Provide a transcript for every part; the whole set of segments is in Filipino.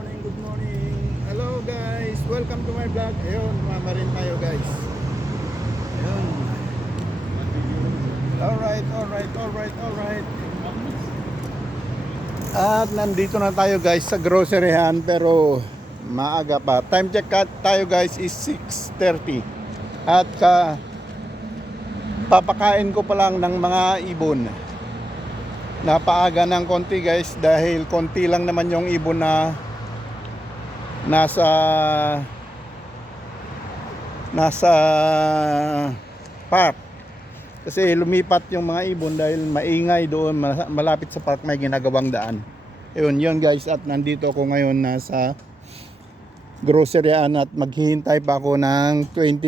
morning, good morning. Hello guys, welcome to my vlog. Ayun, mama rin tayo guys. Ayun. Alright. At nandito na tayo guys sa groceryhan pero maaga pa. Time check tayo guys is 6:30. At papakain ko pa lang ng mga ibon. Napaaga ng konti guys dahil konti lang naman yung ibon na nasa park. Kasi lumipat yung mga ibon dahil maingay doon malapit sa park, may ginagawang daan. Yun guys, at nandito ako ngayon nasa groceryan at maghihintay pa ako ng 25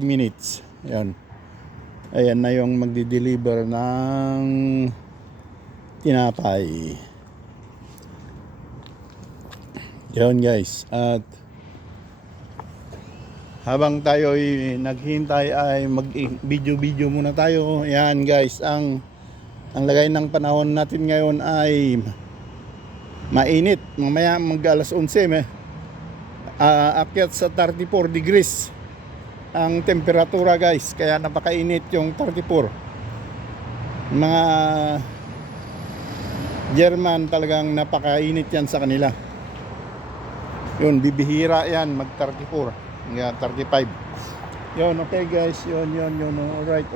minutes. Ayan na yung magdi-deliver ng tinapay. Yun guys, at habang tayo ay naghihintay ay mag-video muna tayo. Yan guys, ang lagay ng panahon natin ngayon ay mainit. Mamaya mag-alas 11 akyat sa 34 degrees ang temperatura guys, kaya napakainit yung 34. Mga German talagang napakainit yan sa kanila. Yun, bibihira yan mag 34 hanggang 35. Yun, okay guys, yun. Alright.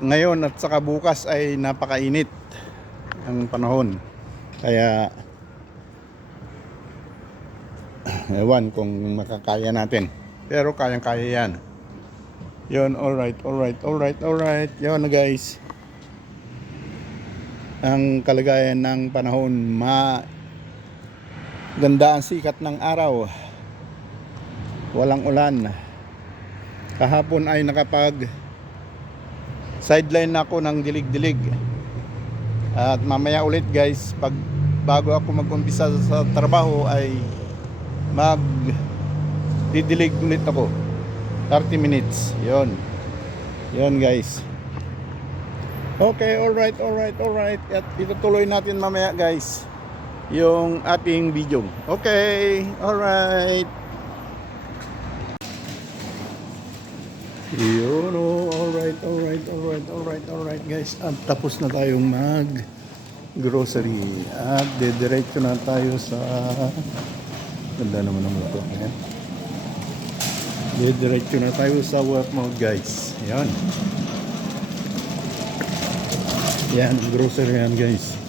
Ngayon at saka bukas ay napakainit ang panahon. Kaya ewan kung makakaya natin, pero kayang-kaya yan. Yun, alright. Yun na guys, ang kalagayan ng panahon, ganda ang sikat ng araw, walang ulan. Kahapon ay nakapag sideline ako ng dilig-dilig. At mamaya ulit guys, bago ako mag-umpisa sa trabaho ay didilig ulit ako 30 minutes. Yun guys. Okay, alright. At itutuloy natin mamaya guys yung ating video. Okay, alright. Yun, alright guys. At tapos na tayong grocery at didiretso na tayo sa ganda naman ng motor. Didiretso na tayo sa work mode guys. Yan, grocery yan guys.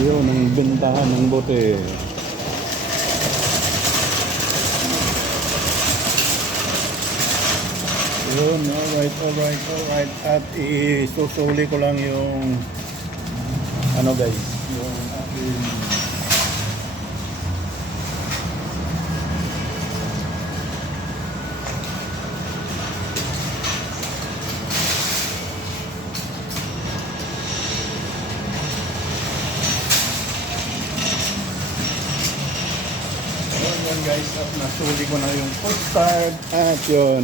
Yun ang bentahan ng bote. Yun, alright. At isusuli ko lang yung guys, yung ating yun guys, at nasuli ko na yung food start. At yun,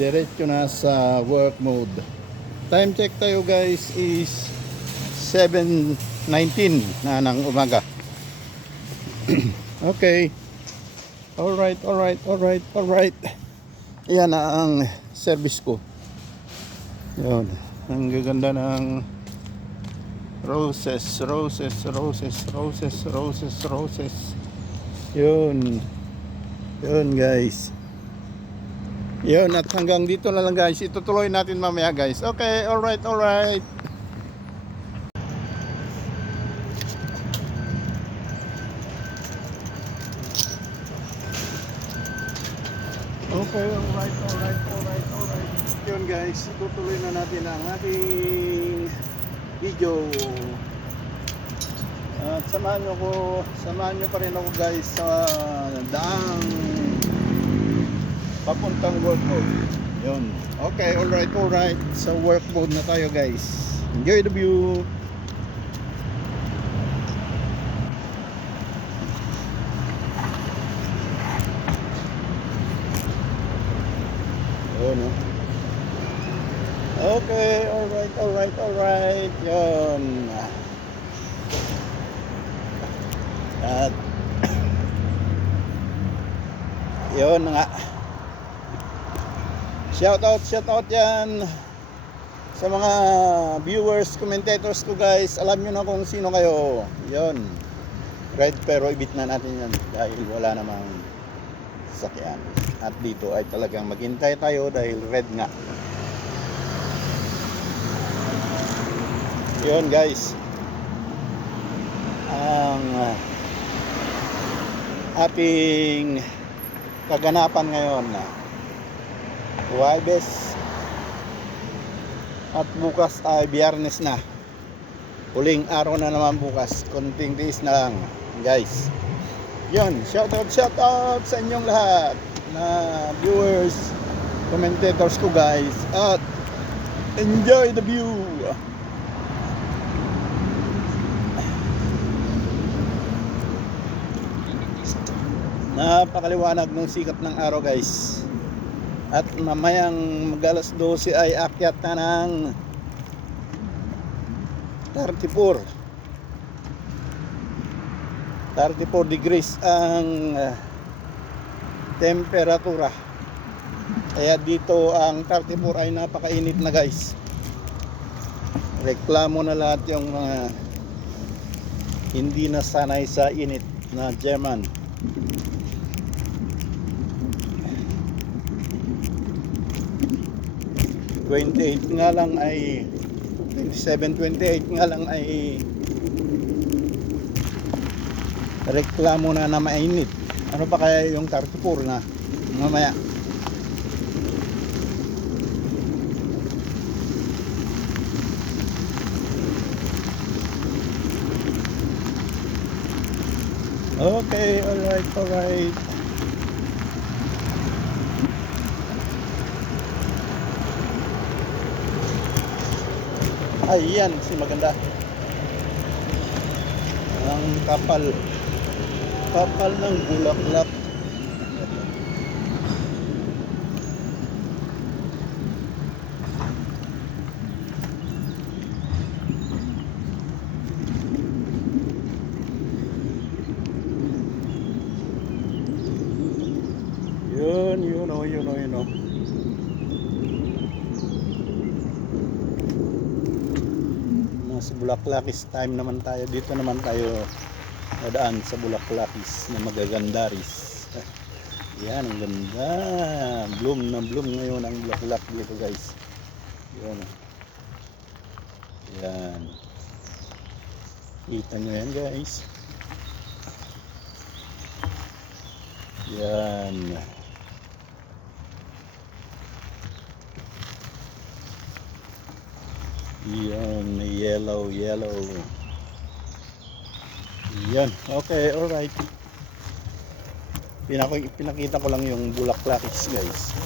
diretso na sa work mode. Time check tayo guys is 7:19 na ng umaga. Okay. Alright. Yan na ang service ko. Yun, ang gaganda ng roses. Yun guys. Yun, at hanggang dito na lang guys. Itutuloy natin mamaya guys. Okay, alright. Okay, alright. Yun guys, itutuloy na natin ang ating video. At samahan nyo pa rin ako guys sa daang papuntang work mode. Yun. Okay, alright. Sa work mode na tayo guys. Enjoy the view. Yun, no? Okay, alright. Yun. At yun nga. Shout out yan sa mga viewers, commentators ko guys. Alam nyo na kung sino kayo. Yun. Red, pero ibit na natin yan dahil wala namang sasakyan. At dito ay talagang maghintay tayo dahil red nga. Yun guys, ang ating kaganapan ngayon na Huwebes at bukas ay Biyernes na. Huling araw na naman bukas. Konting days na lang guys. Yun, shout out sa inyong lahat na viewers, commentators ko guys. At enjoy the view. Napakaliwanag ng sikat ng araw guys. At mamayang mag-alas 12 ay akyat na ng 34 degrees ang temperatura. Kaya dito ang 34 ay napakainit na guys. Reklamo na lahat yung mga hindi na sanay sa init na German. Nga lang ay 27-28 nga lang ay reklamo na mainit. Ano pa kaya yung 34 na mamaya? Okay, alright. Ayan, si maganda. Ang kapal ng bulaklak. Yun o. Sa Bulaklakis time naman tayo. Dito naman tayo nadaan sa Bulaklakis na magagandaris. Yan, ang ganda. Bloom ngayon ang bulaklak dito guys. Yan. Yan. Kita nyo yan guys. Yan. Yan, yellow. Yan, okay, alright. Pinakita ko lang yung bulaklakis guys.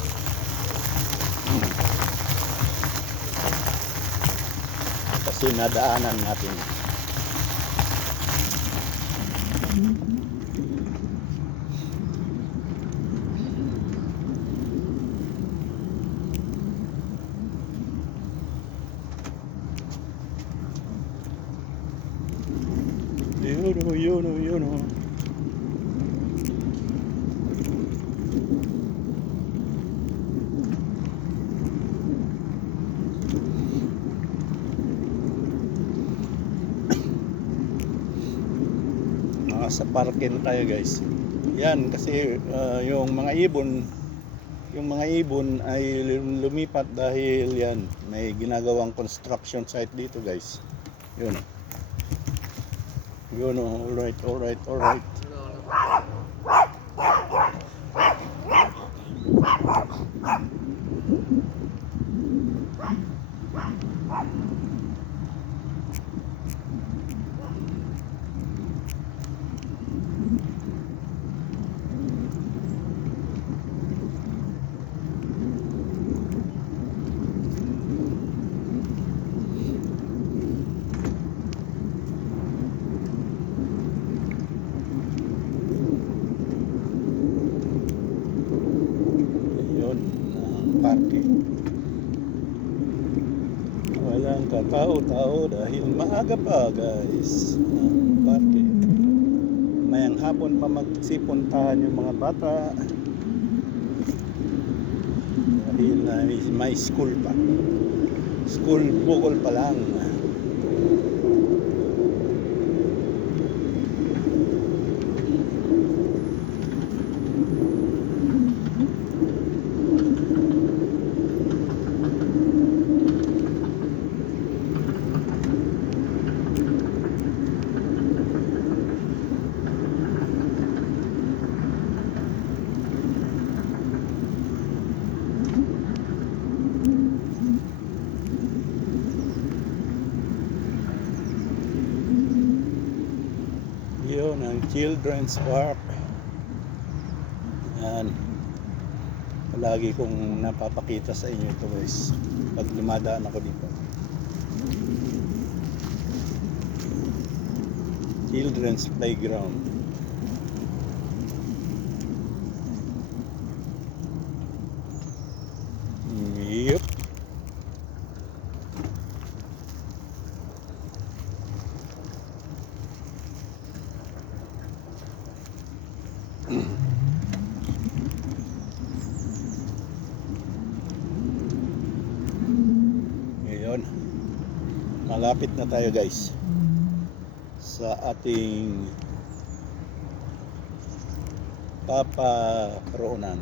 Kasi nadaanan natin. Yun o. Sa parke na tayo guys. Yan kasi yung mga ibon ay lumipat dahil yan may ginagawang construction site dito guys. Yun o, alright. tao-tao dahil maaga pa guys ang party. Mayang hapon pa magsipuntahan yung mga bata dahil may school pa. School bukol pa lang. Yun ang Children's Park. Yan. Palagi kong napapakita sa inyo ito guys pag dumadaan ako dito. Children's Playground. Yup. Ngayon, malapit na tayo guys sa ating paparoonan.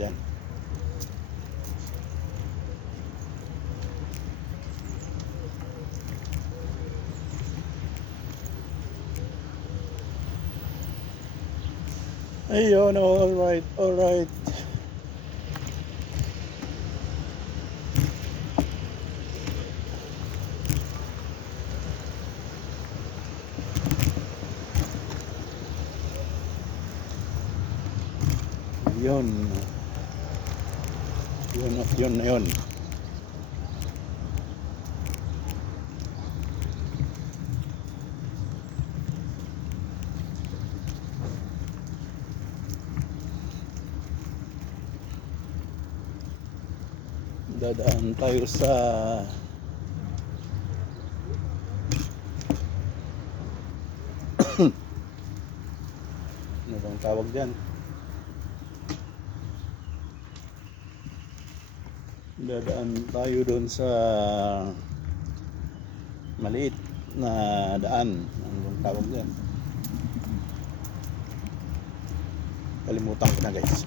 Yan. Ayun, all right, all right. Yun. Yun na yun. Dadaan tayo sa ano bang tawag dyan? Dadaan tayo doon sa maliit na daan. Ano bang tawag dyan? Kalimutan ko na guys.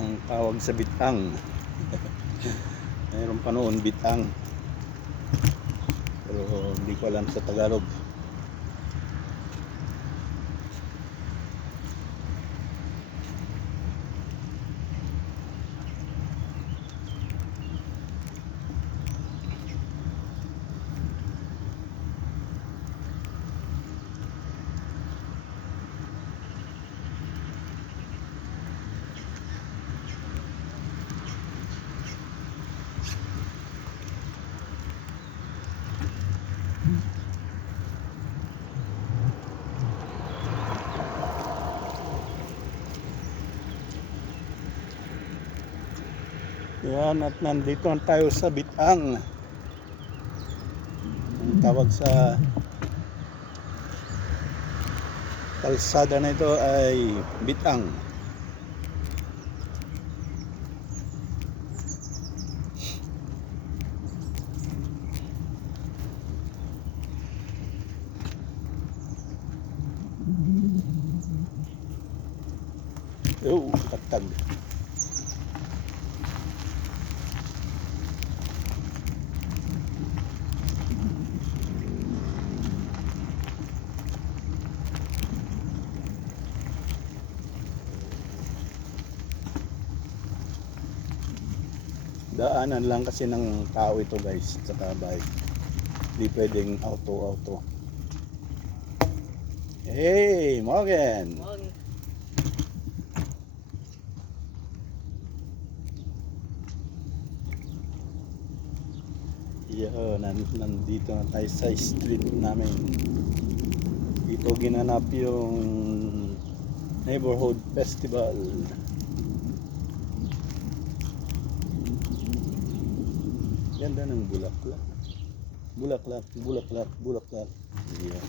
Ang tawag sa bitang. Mayroon pa noon bitang, pero hindi ko alam sa Tagalog. Yan, at nandito tayo sa bitang. Ang tawag sa kalsada na ito ay bitang. Oh, katag. Daanan lang kasi ng tao ito guys, sa bike. Di pwedeng auto. Hey, Morgan! Nandito na tayo sa street namin. Dito ginanap yung neighborhood festival. Ganda ng bulaklak. Bulaklak. Yeah.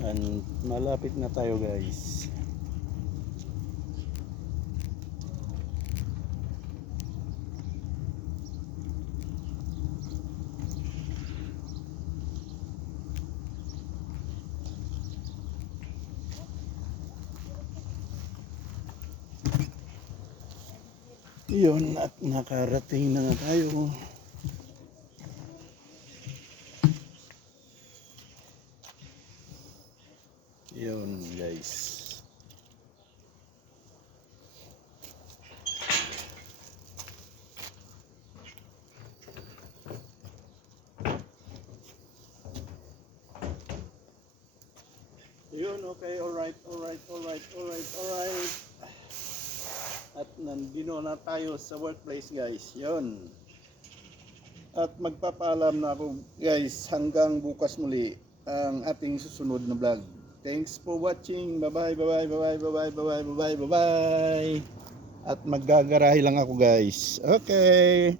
And malapit na tayo, guys. Yun, at nakarating na nga tayo. Yun, guys. Yun, okay, alright. At nandito na tayo sa workplace, guys. Yun. At magpapaalam na ako, guys, hanggang bukas muli ang ating susunod na vlog. Thanks for watching. Bye-bye. At maggagarahe lang ako, guys. Okay.